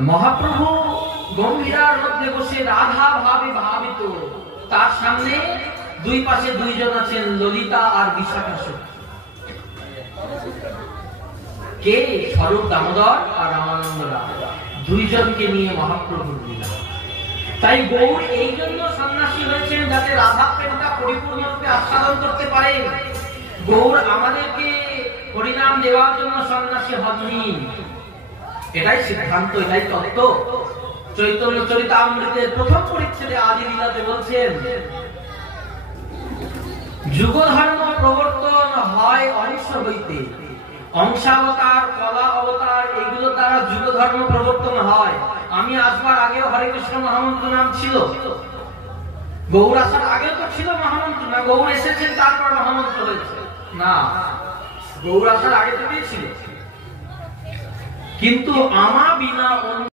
মহাপ্রভু গম্ভীরার মধ্যে বসে রাধা ভাবে ভাবিত, তার সামনে দুই পাশে দুইজন আছেন, ললিতা আর বিশাখা সখী। কে? স্বরূপ দামোদর আর রামানন্দ রায়, দুইজনকে নিয়ে মহাপ্রভুর লীলা। তাই গৌর এই জন্য সন্ন্যাসী হয়েছেন, যাতে রাধা প্রেমটা পরিপূর্ণরূপে আস্বাদন করতে পারেন। গৌর আমাদেরকে পরিণাম দেওয়ার জন্য সন্ন্যাসী হননি, এটাই সিদ্ধান্ত, এটাই তত্ত্ব। চৈতন্য চরিতামৃতের প্রথম পরিচ্ছেদে আদি লীলাতে বলছেন, যুগ ধর্ম প্রবর্তন হয় অনিশ্ব হইতে, অংশাবতার, কলা অবতার, এগুলো দ্বারা যুগ ধর্ম প্রবর্তন হয়। আমি আসবার আগেও হরে কৃষ্ণ মহামন্ত্র নাম ছিল, গৌর আসার আগেও তো ছিল মহামন্ত্র না, গৌর এসেছেন তারপর মহামন্ত্র হয়েছে না, গৌর আসার আগে থেকেই ছিল। কিন্তু আমা বিনা